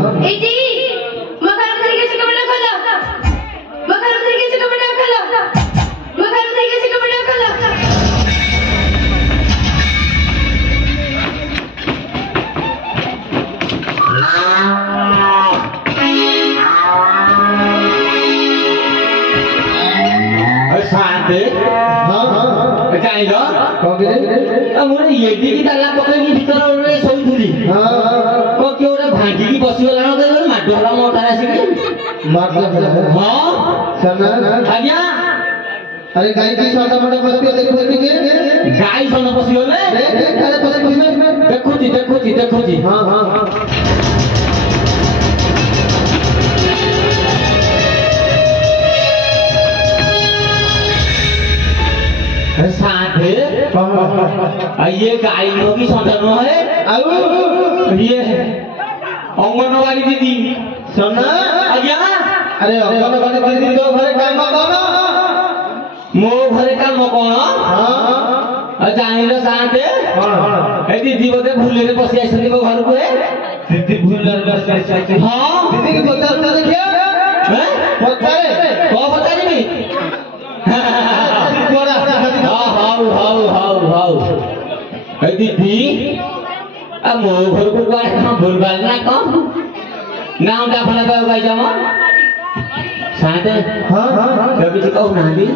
Eighty मगर तरीके से कपड़ा खोलो मगर तरीके से कपड़ा खोलो मगर तरीके से कपड़ा खोलो शांति चाहिए मोर एडी की ताला पकड़ी भीतर रे सोईथुली को क्यों रे भांगी की बसी वाला न दे माडोला मोटा आसी मार हां सना आज्ञा अरे गाय की सोटा मोटा बस्ती देखो के गाय सोना बसी होले अरे पसे देखो जी हां साथ ये गायों की संतान है ये अंगनवाड़ी दीदी सोना आज्ञा अरे अंगनवाड़ी दीदी तो घरे काम कौन मो घरे काम कौन हां जानिलो साथ ए दीदी बोते भूले रे पसी आइसनी मो घर को दीदी भूल बस हां दीदी की पचास देखिए हैं पचास को बताइबी हाउ ए दीदी आ मो घर को गाड़ी हम भूलबाल ना कम नाम दा फला का गाई जाम साथे हां जब जी कहू ना दी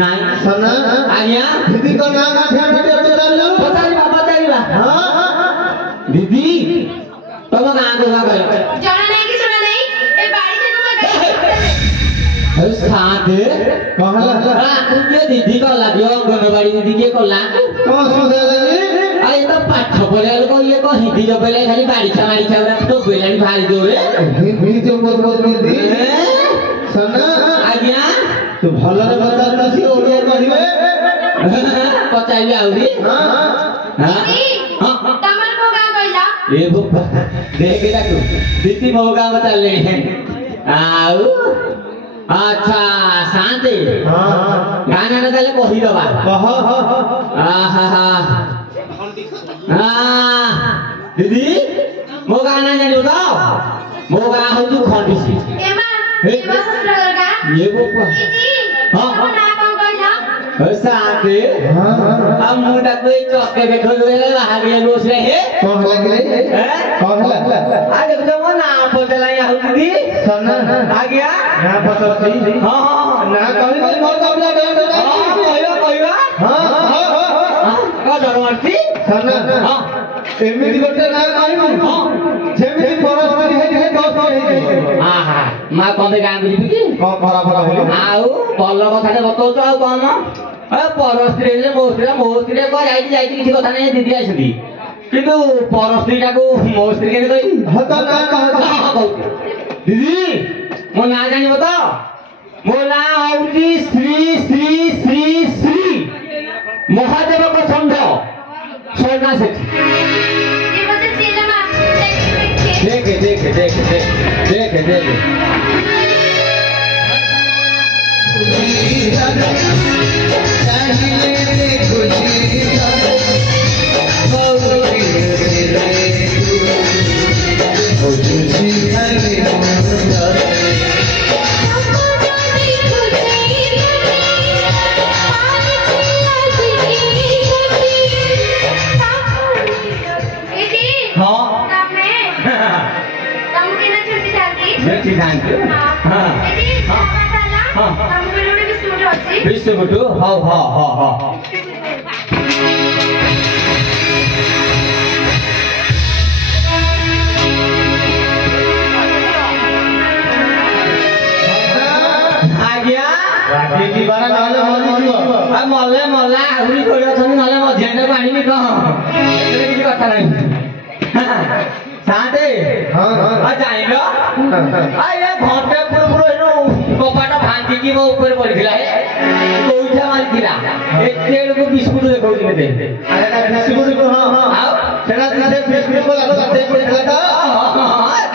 नहीं सना आज्ञा दीदी को नाम ना ध्यान दे डाल लो बताइबा हां दीदी तुम ना को का गयो जाना नहीं कि सुना नहीं ए बाड़ी से तुम गए साथे कहला तुझे दीदी को लाग्यो अंगनवाड़ी दीदी के को लाग कौन सुधा लगी आई तो पाठ पढ़े को ये को हिंदी जो पहले खाली बाड़ी छाड़ी तो बेलानी भारी जोरे हिंदी जो बोल दीदी सना आज्ञा तू भलो रे बता तसी ओडिया कहबे पचाई आउरी हां हां तमन को का कहला ए बुप्पा देख के तू दीदी मौका बता ले आउ अच्छा शांति हां गाना ना ताले कहि दबा कह आहा दीदी मो गाना जानियो तो मो गाना हो तू खंडिसी एमा ससुरा लगा ये बुप्पा एटी हां को ना कौन कहला शांति हां हम मुंडा कोई चौके देखो ले बाहर ये रोज रहे कहला आज तो वो ना पचला या दीदी सना आ गया ना पचती हां ना कहली मोर कपड़ा दे कहवा हां का डरवाती सना हां एमिति गोटे ना कहू जेमिति परस्पर हे दोस्त हे आहा मा कोंदे गां बुझबी की को बराबर हेली आउ बल्ल कथाटे बतौछ आउ कोन ए परस्त्री रे मोस्त्री को जाई किछि कथा नै दीदी आइसदी किंतु परस्त्रीटा को मोस्त्री के कहि हता ना कह दीदी मो ना जानिबो तो मो ना हउची श्री श्री श्री श्री महादेव को संघ सोना सेठ ये बता सिनेमा देख बिस्कुट हां आज्ञा दीदी बारा नले मरी जीव आ मल्ले मल्ला आहुरी कोइ अछन नले मध्यने पानी भी कह एते किछि कथा नै साथे हां आ जाइलो आ ये घंटे पूर्व एनो कपाट भांगी की मो ऊपर पड़िला हे कोइठा मारिथिला एते लोक बिस्कुट देखौछि मते अरे बिस्कुट को हां आ सेना दिसे बिस्कुट को लागो काटे पड़िला त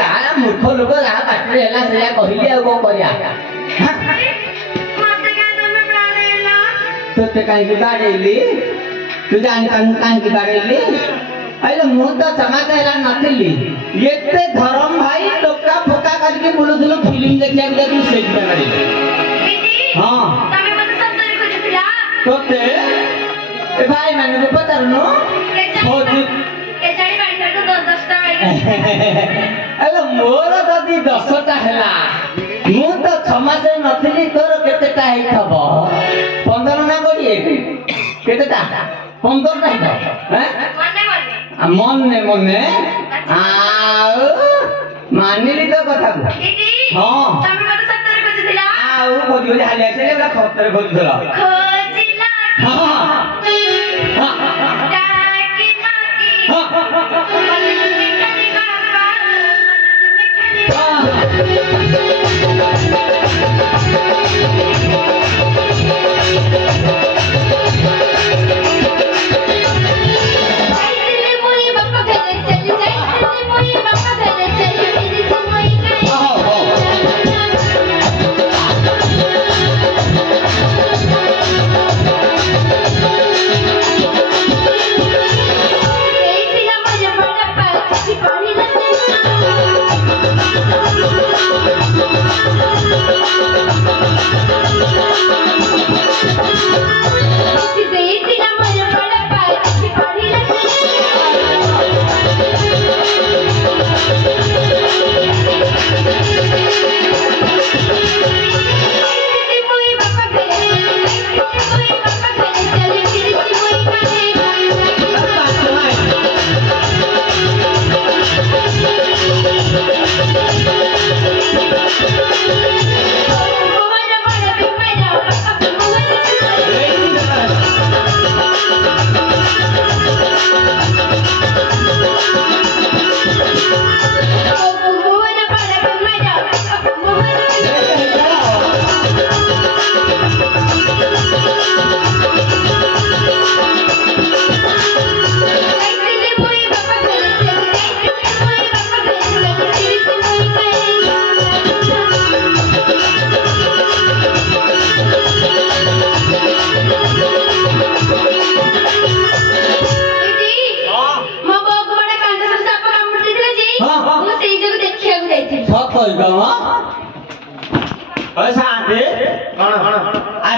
तारा मूर्ख लोक जा काटले हैला सेया कहिली आ को करिया तो ते काई की गाड़ेली तू जान काई की गाड़ेली अरे मु तो चमक हैला नथिली एते धरम भाई टोका फोका करके बुलुथुलो फिल्म देखिया देखि सेट करी हां तमे मते सत्तरी खोजतिला तोते ए भाई माने को पतारनो के जाई बाड़ी तो 10टा अरे मोर जदी 10टा हैला मु तो छमासे नथिली तोर केतेटा हेई थबो 15 ना कोडी केतेटा 15 टा हैं मने मने आउ मानिली तो कथा हां तमे मते सत्तरी खोजतिला आउ खोजो हाले आसे बला खतर खोजला खोजिला हां डाकी नाकी मन में खाली बाबा मन में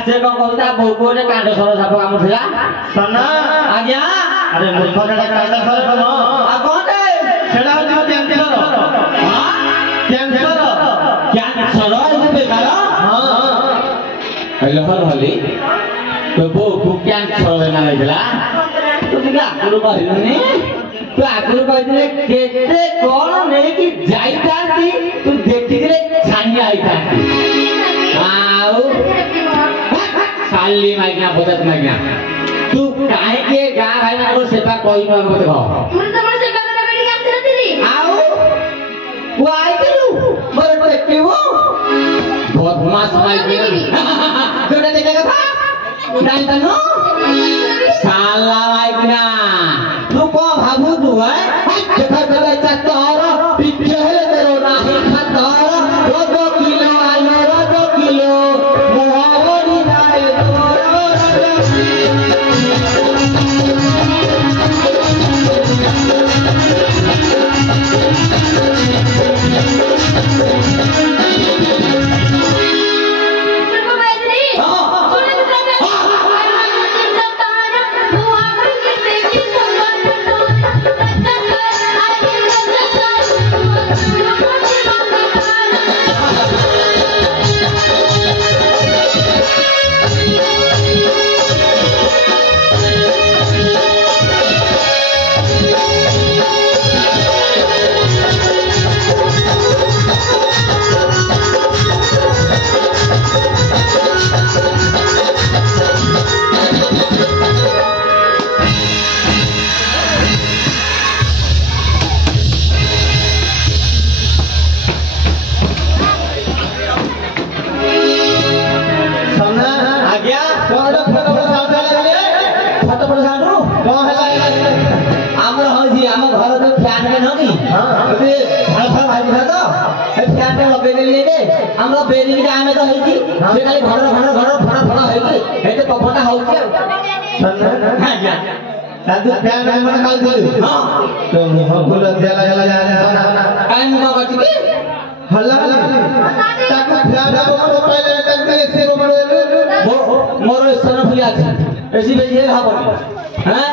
से कौन कहता बोको ने कांड सर साप कामुठिला सना आज्ञा अरे मूर्खटा कांड सर कनो आ कौन है सेडा हो कैंसर हां कैंसर इसे बेकार हां हेलो हली तो बोको कैंसर ना लेला तू क्या गुरु कहलुनी तू आगुरु कहले केते कोन नै कि जाईतांती तू देखिले छानिया आईतांती आउ खाली माइना बदत माइना तू काहे के गा भाई ना को सेवा कोई न मत कह मुझे तमर सेवा करा बेटी काम से नथिली आउ वो आई केलु मरे को देखिवो बहुत मास माइना जोड़ा देखेगा था जानता नो साला माइना तू को भाबू तू है देखा चले चतोर पीछे है तेरो नाही खतर रोजो किलो आलो रोजो किलो मोहरी नाए तोरो सुनो बैठनी सुनो मित्र हमरो बेरी के आमे तो होई से खाली घर फड़ हेकी एते पपटा होउची हां जा ତାକୁ ଫ୍ୟାନ ମାନେ ଖାଉଥିଲୁ ହଁ ତ ମୁହଁକୁ ଲଜ୍ଜା ଲାଗିଲା କାଇଁ ମୁଁ କଣ କରିଛି କି ହଲା ତାକୁ ଫ୍ୟାନ ବଡ଼ ପାଇଲେ ତାକୁ ଏସି ବଡ଼ ମୋର ସ୍ଥାନ ଫୁଲି ଅଛି ଏସି ବେଶୀ ହେଲେ ହବନି হ্যাঁ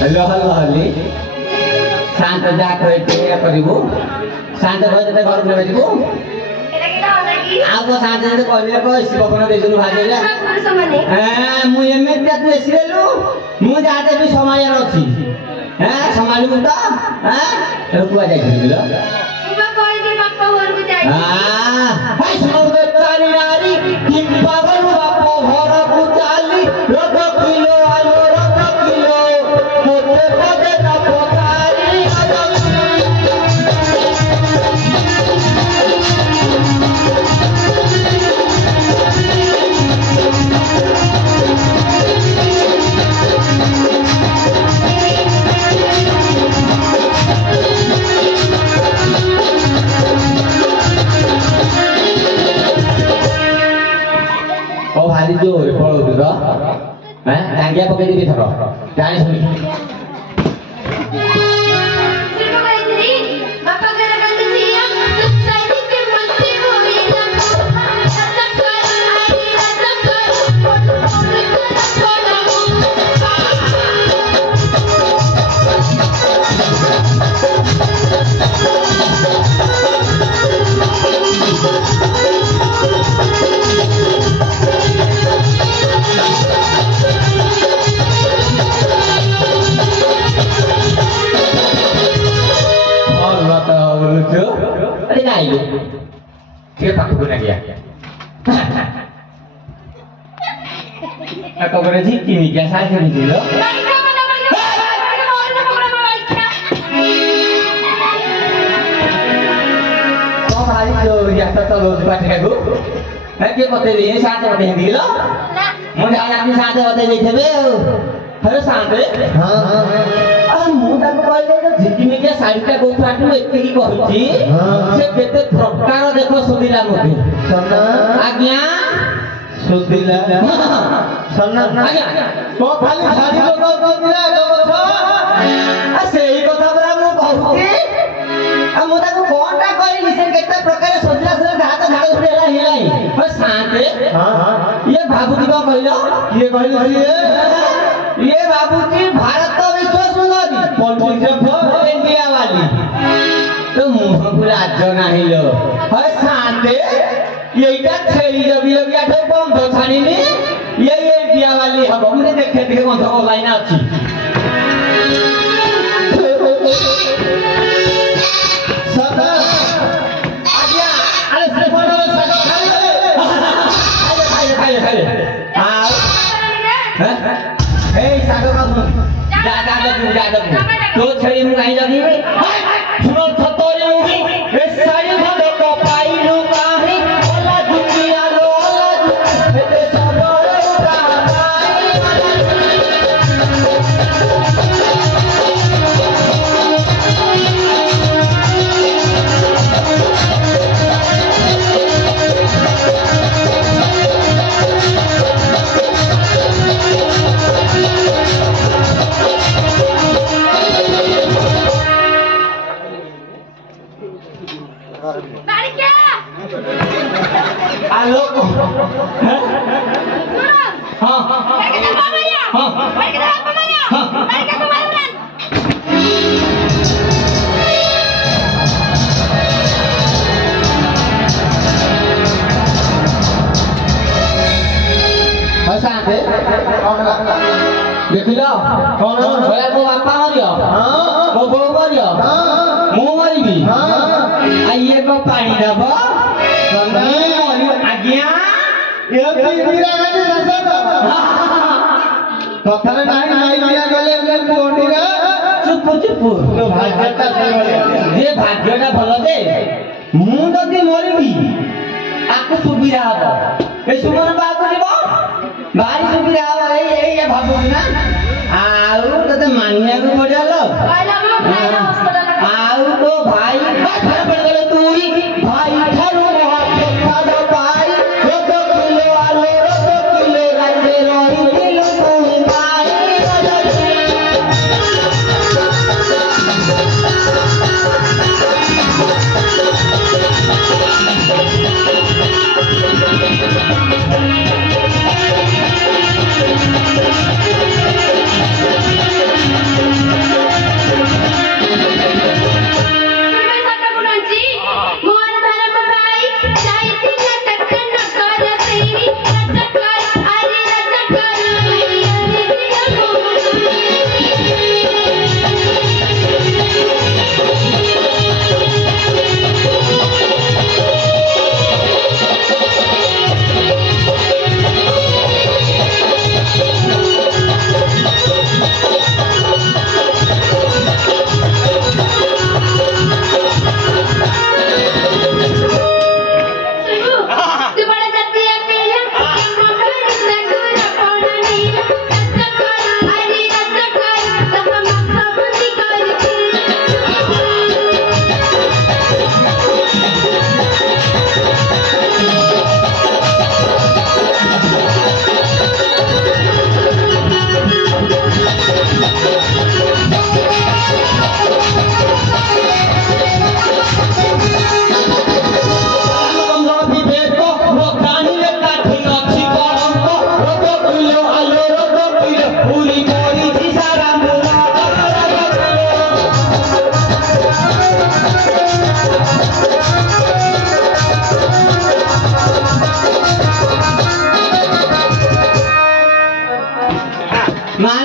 হ্যালো হ্যালো হলি শান্ত যা কইতে করিবো শান্ত কইতে ঘর করে দিব এটা কি না হতা কি ଆଉ କଣ ଶାନ୍ତ ଯେତେ କହିଲେ କହ ଏସି ପବନ ଦେଇଛନ୍ତି ଭାଜିଲେ ପୁରୁଷ ମାନେ ମୁଁ ଏମିତି ତୁ ଏସି ଦେଲୁ ମୁଁ ଯାହା ଦେବି ସମାଜରେ ଅଛି ସମାଳିବୁ ତ କୁହାଯାଇଥିଲି ମୁଁ ବା କହିଲି ବାପା ଘରକୁ ଯାଇ ସୁନ୍ଦରୀ ନାରୀ ପାଗଲ ବାପ ଘରକୁ ଚାଲି ରଖ କିଲୋ ଆଲୋ ରଖ କିଲୋ ମୋତେ ପଦେ ନ ପଚାରି ଭାରି ଜୋରେ ପଳଉଛୁ ତ ଟାଙ୍ଗିଆ ପକେଇ ଦେବି ଥର ଜାଣି ଶୁଣି ସିଏ କହିଥିଲି ବାପା ଘର କାନ୍ଦୁଛି ତୁ ସାଇତି ମତେ ବୋଇଲା ରାଜା କର ଆଇ ରାଜା କର ପଡୁ ପଡୁ अरे नहीं लो ठीक है पकड़ गया कब करे जी की क्या साथ में जी लो बाइका बना बाइका और ना पकड़ा बाइका तो भाई जो या तो लो पाठ का गो मैं के बते दे साथ बते हिंदी लो ना मुझे आज अपने साथ बते दे थे हेलो साथ हां ମୁଁ ତାକୁ କହିଲେ ଝିକିମିକିଆ ଶାଢ଼ୀଟା କୋଉଠୁ ଆଣିବୁ ଏତିକି କହିଛି ସେ କେତେ ପ୍ରକାର ଦେଖ ଶୋଧିଲା ମୋତେ ଆଜ୍ଞା ଶୋଧିଲା ଆଜ୍ଞା ତ ଖାଲି ଶାଢ଼ୀ ବଦଳଉଥିଲା ସେଇ କଥା ପରା ମୁଁ କହୁଛି ଆଉ ମୁଁ ତାକୁ କଣଟା କହିଲି ସେ କେତେ ପ୍ରକାର ଶୋଧିଲା ସେ ହାତ ଝାଡ଼ ଝୁଡ଼ି ହେଲାଣି ଶାନ୍ତେ ଇଏ ଭାବୁଛି କଣ କହିଲ କିଏ କହିଲେ ସିଏ ये बाबूजी भारत तो विश्व सुंदरी इंडिया वाली तो मुंह को लाज नहीं लो है शांते येटा छेली जबी जबी आठे बंद छानिनी ये इंडिया वाली हबो मुझे देखे देखे बंद हो लाइन अछि सदा आज्ञा अरे से फोन सदा खाले ए सागो बाबू जा तो छेली मु नहीं लगी सुनो छतरी मुगी ए सारी खंड को पाई नु काहे ओला दुनिया लो ओला ए सबरे का बाइका आलो सुनो हां बाइका तो मारिया बाइका तो मारिया बाइका तो मारिया शांते देखिलो कौन बोला मो बापा मरियो मो बो मरियो मु मरिबी आ ये को पानी दब आज्ञा ये इंदिरा गांधी शासन कथारे नहीं दिया गले कोंडीरा चुप चुप तो भाग्यटा जे भाग्यटा भलो दे मु जदी मरिबी आको सुबिरा हबो ए सुमन बाबू जीवो भारी सुबिरा हबो ए भाबो ना आउ तते मानिया को पड़लो कहला मो भाई हॉस्पिटल आउ तो भाई खराब पड़ गले तू ही भाई ठारू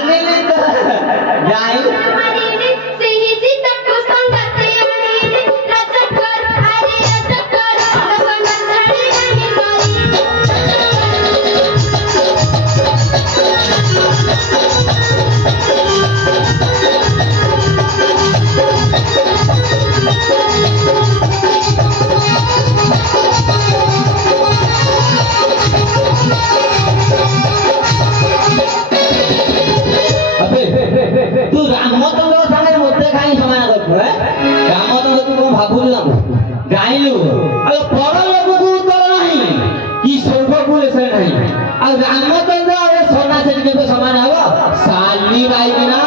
ଜାଣିଲେ ତ ଜାଣିଲେ ମାରିଲେ ସେହି ସୀତାକୁ ସଙ୍ଗତେ ଆଣିଲେ ରାଜା କର ଆରେ ରାଜା କର ଜଗନ୍ନାଥ ଛାଡ଼ି ନାହିଁ କରି तू रामचंद्र सागे मते खाई समान करथु हे रामचंद्र तू कोन भाबुल ना गाइलु अरे पर लोग को उत्तर नहीं कि स्वर्ग को से नहीं आ रामचंद्र अरे सोना से के समान हबो साली भाई बिना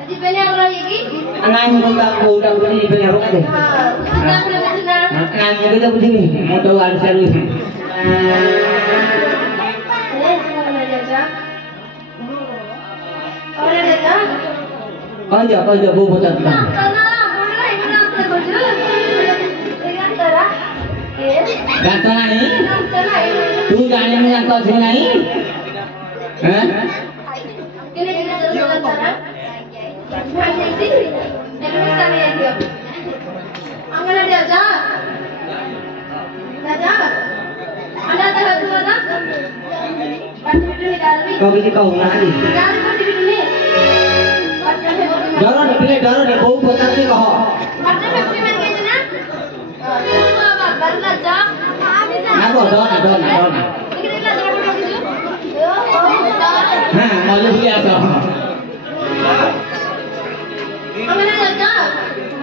Jadi banyak orang lagi. Nang udah beli beli apa deh? Nang kita begini, mau tahu harus cari. Aja bu botak kan. Ganteng nani? Tu jangan yang kau sini nani? Kau bisa kau nani? Daro deh, bau botak sih kau. Aku dona. Malu dia tu. Amana jaja,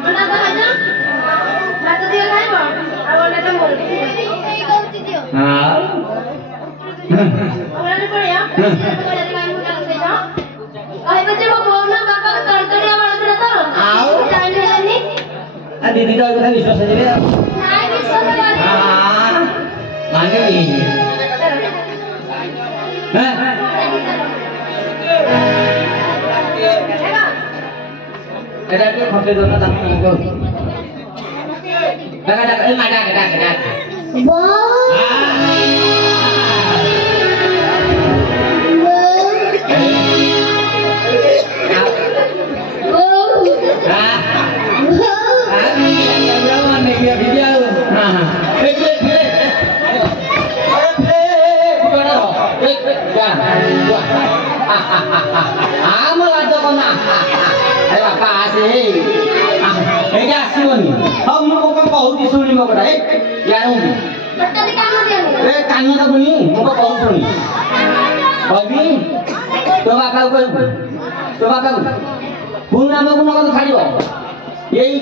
mana dah aja? Mata dia kan? Awalnya tu mul. Ini kau cidio. Amana ni pun ya. Kau jadi main muda saja. Ay bच्चे वो बोलना पापा का तड़तड़िया वाला था तो. आओ. जाने लगी. दीदी तो kita विश्वास saja dia. नहीं विश्वास वाला. मांगे भी. Ada tu kopi dulu tak mungkin. Dah, mana. Wow.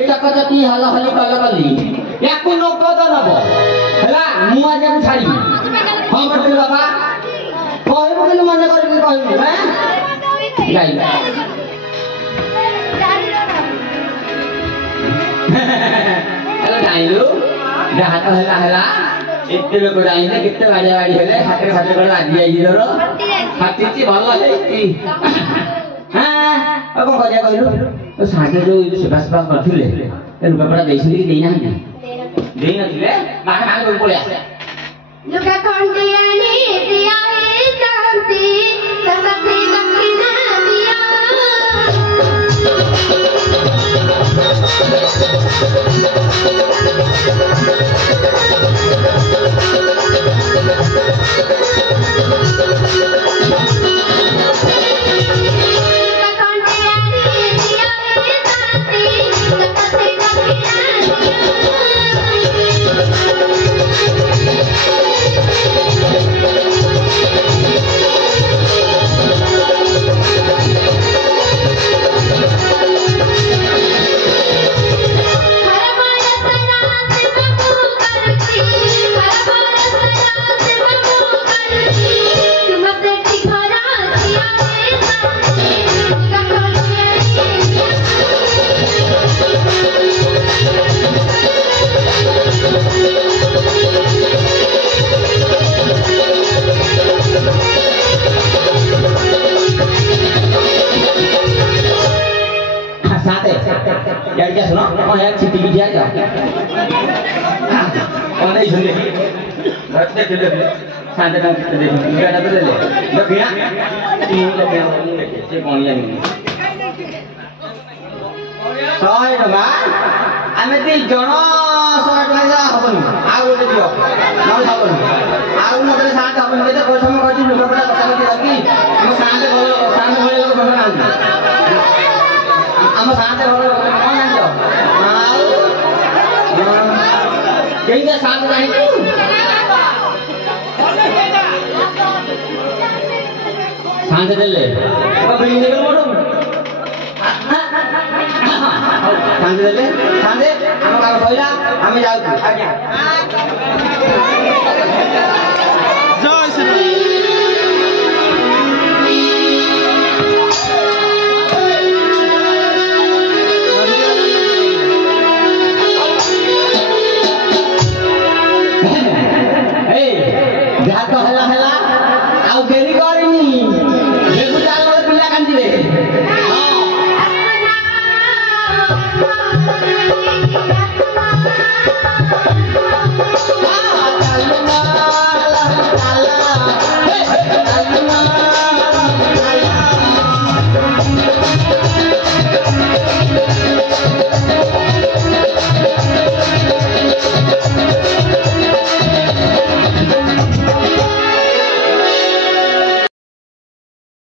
चकचकी हलहली कलकली याकु नगद नब हैला मु आज को छाड़ी हां बटले बाबा कहबो कि मन करके कहबो हैं गाई हेलो गाइलु जहां तो हैला एते लोक गाइले केते बाड़ी हेले हाथे कर आदि आई जरो हाथीची भलो हेती ଆଉ କଣ କରିବା କହିଲୁ ସାଙ୍ଗେ ଯୋଉ ସେବା ସେବା କରିଥିଲେ ଏ ଲୁଗାପଟା ଦେଇଛନ୍ତି କି ଦେଇନାହାନ୍ତି ଦେଇନଥିଲେ ମାଗେ ମାଗେ ପଳେଇ ଆସେ ଲୁଗା ଖଣ୍ଡିଆଣି ଦିଆ ହେଇଛନ୍ତି ସକାଶେ ଦକ୍ଷିଣା ଦିଆ यार क्या सुनो और यार चिट्ठी भी दिया क्या और नहीं सुन ले रखते चले शांति काम करते देखो गाना तो ले ले लगिया तीन लगिया से कौन या नहीं सॉरी बाबा ଆମେ ଦି ଜଣ 100 ଟଙ୍କା ହବନି ଆଉ ଗୋଟେ ଦିଅ ନହେଲେ ହବନି ଆଉ ନଦେଲେ ସାଥ ହବନି କେତେ ପରିଶ୍ରମ କରିଛି ଲୁଗାପଟା କଟାକଟି ରଖି ଆମ ସାଥେ ଭଲ ଲୋକ ଭଲ ନାହାନ୍ତି ଆମ ସାଥେ ଭଲ ଲୋକ କଣ ଜାଣିଛ ଆଉ କେଇଟା ସାଥ ଜାଣିଛୁ ସାଥେ ଦେଲେ ବିଲ୍ଡିଂ ଦେବେ ମୋର साँझे देले साँझे हम काम सइला हमें जाऊ आज्ञा